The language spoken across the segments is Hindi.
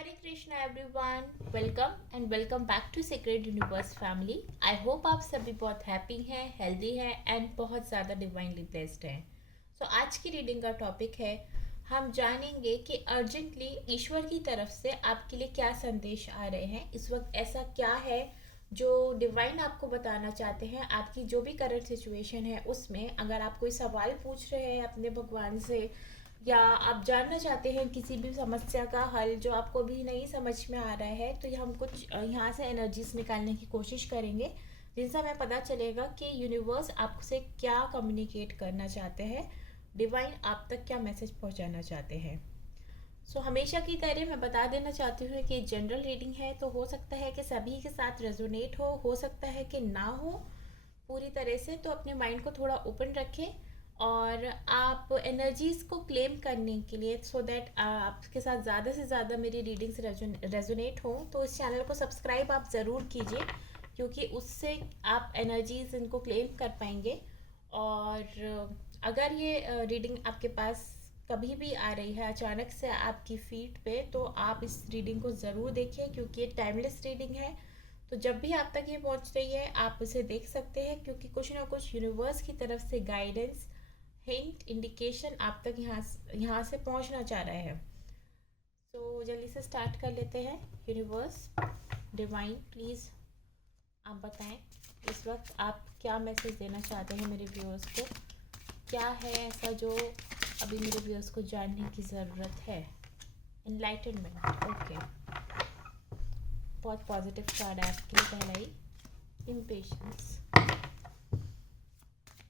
Hare Krishna everyone, welcome and welcome back to secret universe family. I hope आप सभी बहुत हैप्पी हैं, हेल्दी हैं एंड बहुत ज़्यादा डिवाइनली ब्लेस्ड हैं। आज की रीडिंग का टॉपिक है, हम जानेंगे कि अर्जेंटली ईश्वर की तरफ से आपके लिए क्या संदेश आ रहे हैं। इस वक्त ऐसा क्या है जो डिवाइन आपको बताना चाहते हैं आपकी जो भी करंट सिचुएशन है उसमें। अगर आप कोई सवाल पूछ रहे हैं अपने भगवान से या आप जानना चाहते हैं किसी भी समस्या का हल जो आपको भी नहीं समझ में आ रहा है, तो ये हम कुछ यहाँ से एनर्जीज निकालने की कोशिश करेंगे जिनसे हमें पता चलेगा कि यूनिवर्स आपसे क्या कम्युनिकेट करना चाहते हैं, डिवाइन आप तक क्या मैसेज पहुँचाना चाहते हैं। हमेशा की तरह मैं बता देना चाहती हूँ कि जनरल रीडिंग है, तो हो सकता है कि सभी के साथ रेजोनेट हो सकता है कि ना हो पूरी तरह से। तो अपने माइंड को थोड़ा ओपन रखें और आप एनर्जीज को क्लेम करने के लिए, सो दैट आपके साथ ज़्यादा से ज़्यादा मेरी रीडिंग्स रेजोनेट हो, तो इस चैनल को सब्सक्राइब आप ज़रूर कीजिए, क्योंकि उससे आप एनर्जीज इनको क्लेम कर पाएंगे। और अगर ये रीडिंग आपके पास कभी भी आ रही है अचानक से आपकी फीड पे, तो आप इस रीडिंग को ज़रूर देखिए, क्योंकि ये टाइमलेस रीडिंग है। तो जब भी आप तक ये पहुंच रही है आप उसे देख सकते हैं, क्योंकि कुछ ना कुछ यूनिवर्स की तरफ से गाइडेंस, हिंट, इंडिकेशन आप तक यहाँ से पहुंचना चाह रहा है। तो जल्दी से स्टार्ट कर लेते हैं। यूनिवर्स, डिवाइन, प्लीज़ आप बताएं इस वक्त आप क्या मैसेज देना चाहते हैं मेरे व्यूअर्स को। क्या है ऐसा जो अभी मेरे व्यूअर्स को जानने की ज़रूरत है। इनलाइटनमेंट, ओके, बहुत पॉजिटिव कार्ड है आपके लिए पहला ही। इम्पेशंस,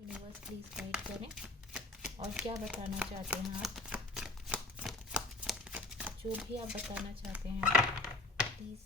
यूनिवर्स प्लीज़ गाइड करें और क्या बताना चाहते हैं आप। जो भी आप बताना चाहते हैं प्लीज़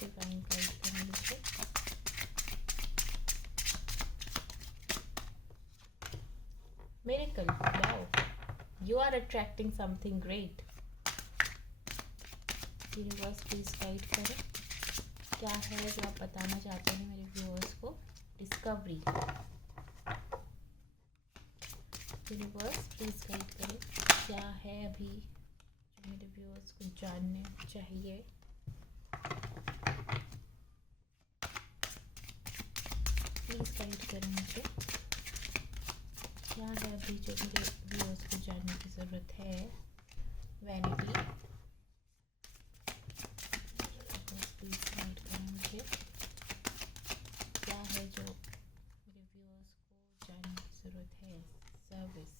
डिवाइन गाइड करें मुझे। Miracle, wow, you are attracting something great. Universe please guide करें क्या है जो आप बताना चाहते हैं मेरे व्यूअर्स को। डिस्कवरी, यूनिवर्स प्लीज़ गाइड करें क्या है अभी जो मेरे व्यूअर्स को जानने चाहिए। प्लीज़ गाइड करें मुझे क्या है अभी जो मेरे व्यूअर्स को जानने की ज़रूरत है। वैनिटी, प्लीज़ गाइड करें मुझे क्या है जो मेरे व्यूअर्स को जानने की ज़रूरत है। सर्विस,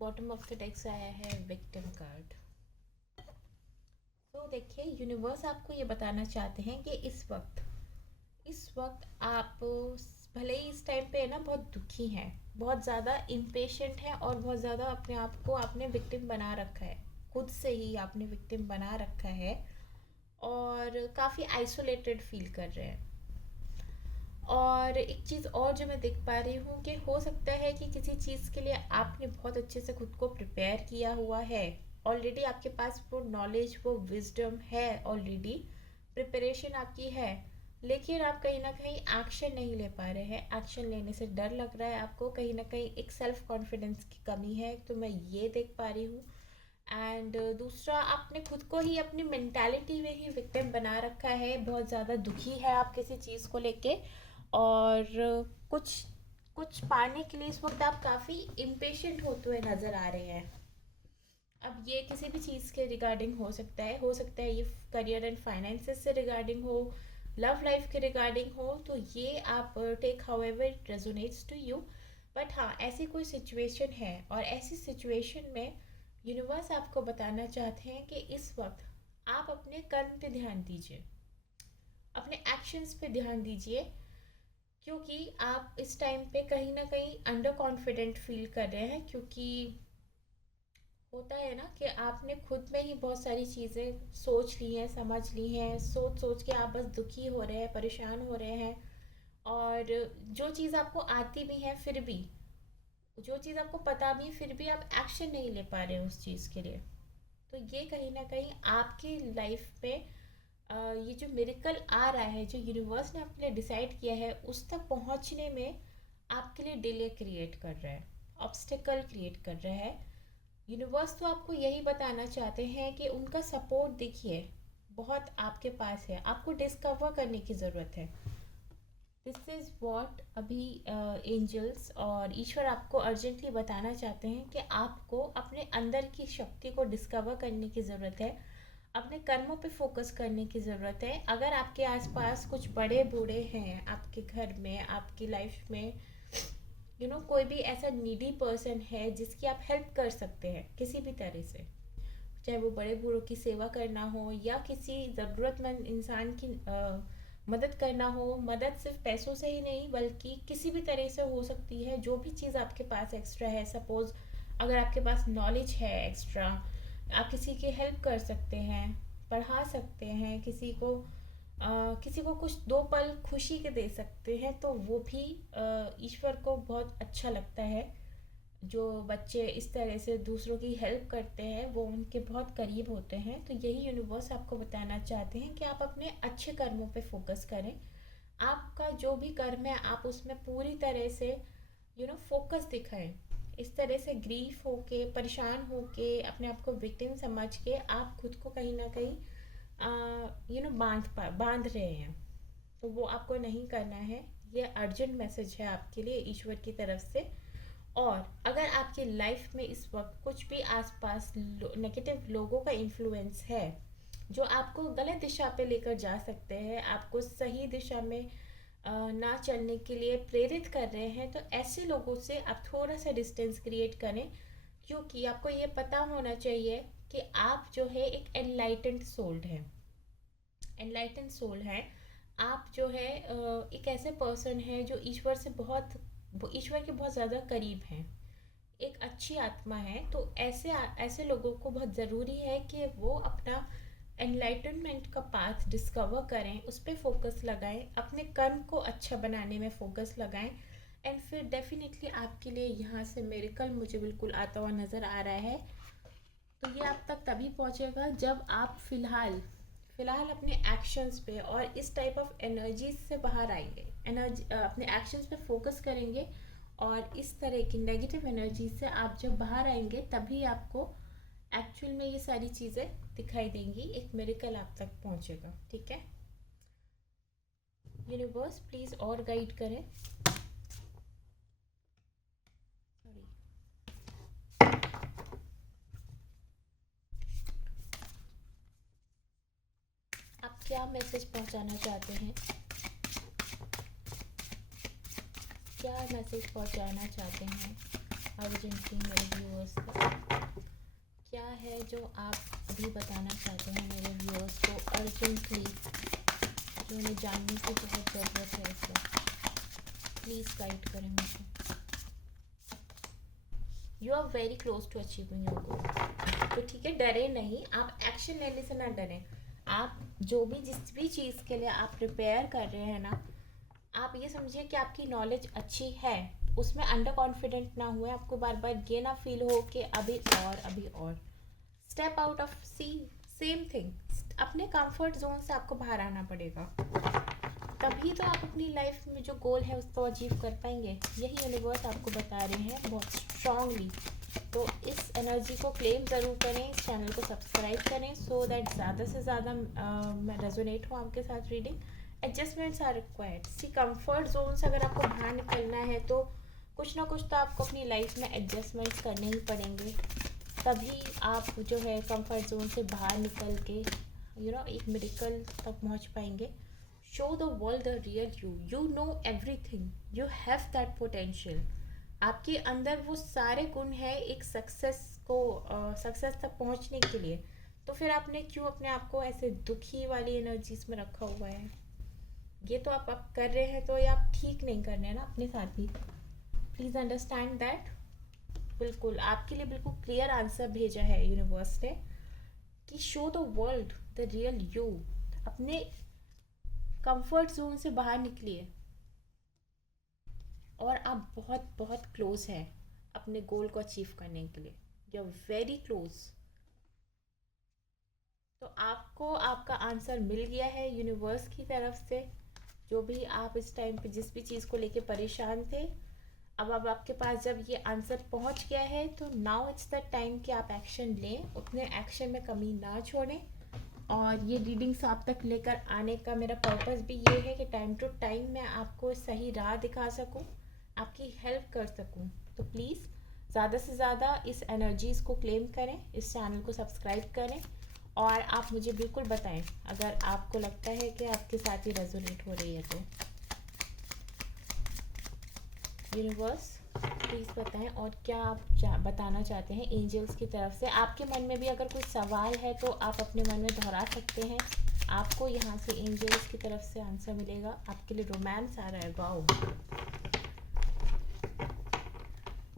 बॉटम ऑफ द डेक्स आया है विक्टिम कार्ड। तो देखिए, यूनिवर्स आपको ये बताना चाहते हैं कि इस वक्त आप भले ही इस टाइम पे है ना बहुत दुखी हैं, बहुत ज़्यादा इम्पेशेंट हैं और बहुत ज़्यादा अपने आप को आपने विक्टिम बना रखा है, खुद से ही आपने विक्टिम बना रखा है और काफ़ी आइसोलेटेड फील कर रहे हैं। और एक चीज़ और जो मैं देख पा रही हूँ कि हो सकता है कि किसी चीज़ के लिए आपने बहुत अच्छे से खुद को प्रिपेयर किया हुआ है ऑलरेडी, आपके पास वो नॉलेज, वो विजडम है ऑलरेडी, प्रिपरेशन आपकी है, लेकिन आप कहीं ना कहीं एक्शन नहीं ले पा रहे हैं। एक्शन लेने से डर लग रहा है आपको, कहीं ना कहीं एक सेल्फ कॉन्फिडेंस की कमी है, तो मैं ये देख पा रही हूँ। एंड दूसरा, आपने खुद को ही अपनी मेंटालिटी में ही विक्टिम बना रखा है, बहुत ज़्यादा दुखी है आप किसी चीज़ को लेके, और कुछ कुछ पाने के लिए इस वक्त आप काफ़ी इम्पेशेंट होते हुए नज़र आ रहे हैं। अब ये किसी भी चीज़ के रिगार्डिंग हो सकता है ये करियर एंड फाइनेंसेस से रिगार्डिंग हो, लव लाइफ के रिगार्डिंग हो, तो ये आप take however it resonates to you. But हाँ, ऐसी कोई सिचुएशन है और ऐसी सिचुएशन में यूनिवर्स आपको बताना चाहते हैं कि इस वक्त आप अपने कर्म पे ध्यान दीजिए, अपने एक्शंस पे ध्यान दीजिए, क्योंकि आप इस टाइम पे कहीं ना कहीं अंडर कॉन्फिडेंट फील कर रहे हैं, क्योंकि होता है ना कि आपने खुद में ही बहुत सारी चीज़ें सोच ली हैं, समझ ली हैं, सोच सोच के आप बस दुखी हो रहे हैं, परेशान हो रहे हैं। और जो चीज़ आपको आती भी है फिर भी, जो चीज़ आपको पता भी फिर भी आप एक्शन नहीं ले पा रहे उस चीज़ के लिए, तो ये कहीं ना कहीं आपकी लाइफ में ये जो मिरेकल आ रहा है, जो यूनिवर्स ने आपके लिए डिसाइड किया है, उस तक पहुंचने में आपके लिए डिले क्रिएट कर रहा है, ऑब्स्टिकल क्रिएट कर रहा है। यूनिवर्स तो आपको यही बताना चाहते हैं कि उनका सपोर्ट देखिए बहुत आपके पास है, आपको डिस्कवर करने की ज़रूरत है। दिस इज़ वॉट अभी एंजल्स और ईश्वर आपको अर्जेंटली बताना चाहते हैं कि आपको अपने अंदर की शक्ति को डिस्कवर करने की ज़रूरत है, अपने कर्मों पे फोकस करने की ज़रूरत है। अगर आपके आसपास कुछ बड़े बूढ़े हैं आपके घर में, आपकी लाइफ में, कोई भी ऐसा नीडी पर्सन है जिसकी आप हेल्प कर सकते हैं किसी भी तरह से, चाहे वो बड़े बूढ़ों की सेवा करना हो या किसी ज़रूरतमंद इंसान की मदद करना हो। मदद सिर्फ पैसों से ही नहीं बल्कि किसी भी तरह से हो सकती है, जो भी चीज़ आपके पास एक्स्ट्रा है। सपोज़ अगर आपके पास नॉलेज है एक्स्ट्रा, आप किसी की हेल्प कर सकते हैं, पढ़ा सकते हैं किसी को कुछ दो पल खुशी के दे सकते हैं, तो वो भी ईश्वर को बहुत अच्छा लगता है। जो बच्चे इस तरह से दूसरों की हेल्प करते हैं वो उनके बहुत करीब होते हैं। तो यही यूनिवर्स आपको बताना चाहते हैं कि आप अपने अच्छे कर्मों पे फोकस करें। आपका जो भी कर्म है आप उसमें पूरी तरह से फोकस दिखाएं। इस तरह से ग्रीफ होके, परेशान होके, अपने आप को विक्टिम समझ के आप खुद को कहीं ना कहीं बांध रहे हैं, तो वो आपको नहीं करना है। ये अर्जेंट मैसेज है आपके लिए ईश्वर की तरफ से। और अगर आपकी लाइफ में इस वक्त कुछ भी आसपास नेगेटिव लोगों का इन्फ्लुएंस है जो आपको गलत दिशा पे लेकर जा सकते हैं, आपको सही दिशा में ना चलने के लिए प्रेरित कर रहे हैं, तो ऐसे लोगों से आप थोड़ा सा डिस्टेंस क्रिएट करें। क्योंकि आपको ये पता होना चाहिए कि आप जो है एक एनलाइटेंड सोल्ड है, एनलाइटेंड सोल है। आप जो है एक ऐसे पर्सन है जो ईश्वर के बहुत ज़्यादा करीब हैं, एक अच्छी आत्मा है। तो ऐसे ऐसे लोगों को बहुत ज़रूरी है कि वो अपना एनलाइटनमेंट का पाथ डिस्कवर करें, उस पर फोकस लगाएं, अपने कर्म को अच्छा बनाने में फोकस लगाएं। एंड फिर डेफिनेटली आपके लिए यहाँ से मेरेकल मुझे बिल्कुल आता हुआ नज़र आ रहा है। तो ये आप तक तभी पहुँचेगा जब आप फिलहाल अपने एक्शंस पे और इस टाइप ऑफ एनर्जी से बाहर आएंगे, अपने एक्शंस पे फोकस करेंगे, और इस तरह की नेगेटिव एनर्जी से आप जब बाहर आएंगे तभी आपको एक्चुअल में ये सारी चीज़ें दिखाई देंगी, एक मिरेकल आप तक पहुंचेगा। ठीक है, यूनिवर्स प्लीज़ और गाइड करें। सॉरी। आप क्या मैसेज पहुंचाना चाहते हैं, क्या मैसेज पहुंचाना चाहते हैं अर्जेंटली मेरे व्यूअर्स तक? क्या है जो आप अभी बताना चाहते हैं मेरे व्यूअर्स को अर्जेंटली, जो उन्हें जानने की बहुत ज़रूरत है इसे? प्लीज़ गाइड करें मुझे। You are very close to achieving your goal. तो ठीक है, डरे नहीं, आप एक्शन लेने से ना डरें। आप जिस भी चीज़ के लिए आप प्रिपेयर कर रहे हैं ना, आप ये समझिए कि आपकी नॉलेज अच्छी है, उसमें अंडर कॉन्फिडेंट ना हुए, आपको बार बार ये ना फील हो कि अभी और step out of same thing. अपने कंफर्ट जोन से आपको बाहर आना पड़ेगा, तभी तो आप अपनी लाइफ में जो गोल है उसको अचीव कर पाएंगे। यही यूनिवर्स आपको बता रहे हैं बहुत स्ट्रांगली। तो इस एनर्जी को क्लेम ज़रूर करें, इस चैनल को सब्सक्राइब करें सो दैट ज़्यादा से ज़्यादा मैं रेजोनेट हूँ आपके साथ। Reading adjustments are required. सी कंफर्ट जोन से अगर आपको बाहर निकलना है तो कुछ ना कुछ तो आपको अपनी लाइफ में एडजस्टमेंट्स करने ही पड़ेंगे, तभी आप जो है कंफर्ट जोन से बाहर निकल के एक मिरेकल तक पहुंच पाएंगे। Show the world the real you, you know everything, you have that potential. आपके अंदर वो सारे गुण हैं एक सक्सेस तक पहुंचने के लिए। तो फिर आपने क्यों अपने आप को ऐसे दुखी वाली एनर्जीज में रखा हुआ है? ये तो आप कर रहे हैं तो ये आप ठीक नहीं कर रहे हैं ना अपने साथ ही। Please understand that. बिल्कुल आपके लिए बिल्कुल क्लियर आंसर भेजा है यूनिवर्स ने कि show the world the real you. अपने कंफर्ट जोन से बाहर निकलिए और आप बहुत बहुत क्लोज हैं अपने गोल को अचीव करने के लिए। You are very close. तो आपको आपका आंसर मिल गया है यूनिवर्स की तरफ से। जो भी आप इस टाइम पे जिस भी चीज़ को लेके परेशान थे, अब आपके पास जब ये आंसर पहुंच गया है तो नाउ इट्स द टाइम कि आप एक्शन लें, उतने एक्शन में कमी ना छोड़ें। और ये रीडिंग्स आप तक लेकर आने का मेरा पर्पस भी ये है कि टाइम टू टाइम मैं आपको सही राह दिखा सकूं, आपकी हेल्प कर सकूं। तो प्लीज़ ज़्यादा से ज़्यादा इस एनर्जीज़ को क्लेम करें, इस चैनल को सब्सक्राइब करें, और आप मुझे बिल्कुल बताएं अगर आपको लगता है कि आपके साथ ही रेजोनेट हो रही है तो। यूनिवर्स प्लीज़ बताएं और क्या आप बताना चाहते हैं एंजल्स की तरफ से। आपके मन में भी अगर कोई सवाल है तो आप अपने मन में दोहरा सकते हैं, आपको यहाँ से एंजल्स की तरफ से आंसर मिलेगा। आपके लिए रोमांस आ रहा है, वाओ।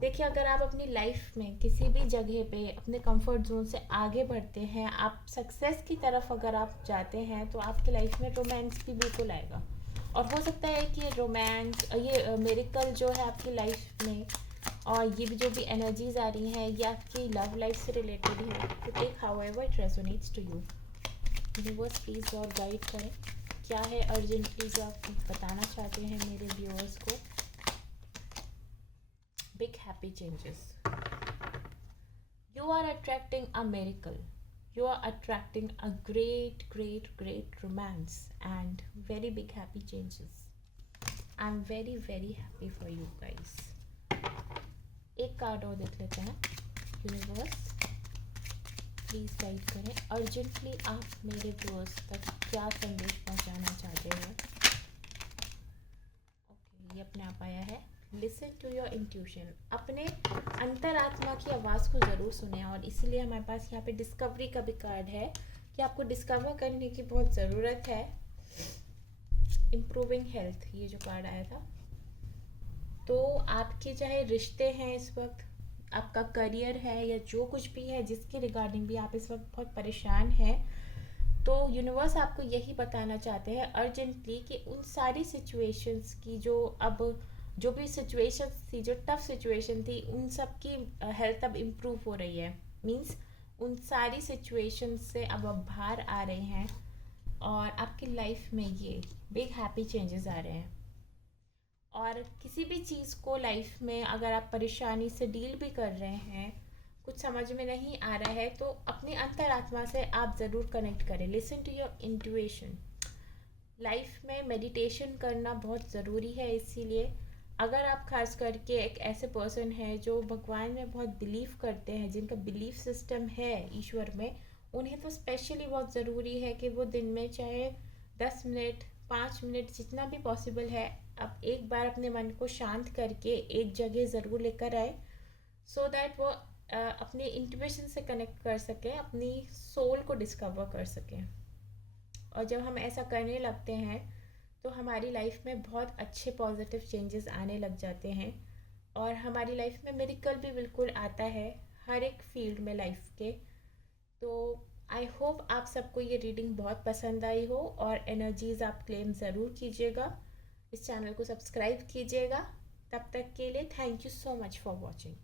देखिए, अगर आप अपनी लाइफ में किसी भी जगह पे अपने कंफर्ट जोन से आगे बढ़ते हैं, आप सक्सेस की तरफ अगर आप जाते हैं, तो आपकी लाइफ में रोमांस भी बिल्कुल आएगा। और हो सकता है कि ये रोमांस, ये मिरेकल जो है आपकी लाइफ में, और ये भी जो भी एनर्जीज आ रही हैं, ये आपकी लव लाइफ से रिलेटेड है। तो take however it resonates to you. Universe please और गाइड करें, क्या है अर्जेंटली जो आप बताना चाहते हैं मेरे व्यूअर्स को। Big happy changes. You are attracting a miracle. You are attracting a great, great, great romance and very big happy changes. I'm very, very happy for you guys. एक कार्ड और देख लेते हैं। यूनिवर्स प्लीज़ गाइड करें, अर्जेंटली आप मेरे व्यूअर्स तक क्या संदेश पहुंचाना चाहते हैं। ओके, ये अपने आप आया है। लिसन टू योर इंट्यूशन, अपने अंतरात्मा की आवाज़ को ज़रूर सुने। और इसीलिए हमारे पास यहाँ पे डिस्कवरी का भी कार्ड है कि आपको डिस्कवर करने की बहुत ज़रूरत है। इम्प्रूविंग हेल्थ, ये जो कार्ड आया था। तो आपके चाहे रिश्ते हैं इस वक्त, आपका करियर है, या जो कुछ भी है जिसके रिगार्डिंग भी आप इस वक्त बहुत परेशान हैं, तो यूनिवर्स आपको यही बताना चाहते हैं अर्जेंटली कि उन सारी सिचुएशंस की जो भी सिचुएशन थी, जो टफ सिचुएशन थी, उन सब की हेल्थ अब इम्प्रूव हो रही है। मीन्स उन सारी सिचुएशन से अब आप बाहर आ रहे हैं, और आपकी लाइफ में ये बिग हैप्पी चेंजेस आ रहे हैं। और किसी भी चीज़ को लाइफ में अगर आप परेशानी से डील भी कर रहे हैं, कुछ समझ में नहीं आ रहा है, तो अपनी अंतरात्मा से आप ज़रूर कनेक्ट करें। Listen to your intuition. Life में मेडिटेशन करना बहुत ज़रूरी है। इसीलिए अगर आप खास करके एक ऐसे पर्सन हैं जो भगवान में बहुत बिलीव करते हैं, जिनका बिलीफ सिस्टम है ईश्वर में, उन्हें तो स्पेशली बहुत ज़रूरी है कि वो दिन में चाहे 10 मिनट 5 मिनट जितना भी पॉसिबल है, आप एक बार अपने मन को शांत करके एक जगह ज़रूर लेकर आए, सो दैट वो अपनी इंट्यूशन से कनेक्ट कर सकें, अपनी सोल को डिस्कवर कर सकें। और जब हम ऐसा करने लगते हैं तो हमारी लाइफ में बहुत अच्छे पॉजिटिव चेंजेस आने लग जाते हैं, और हमारी लाइफ में मिरेकल भी बिल्कुल आता है हर एक फील्ड में लाइफ के। तो आई होप आप सबको ये रीडिंग बहुत पसंद आई हो, और एनर्जीज़ आप क्लेम ज़रूर कीजिएगा, इस चैनल को सब्सक्राइब कीजिएगा। तब तक के लिए thank you so much for watching.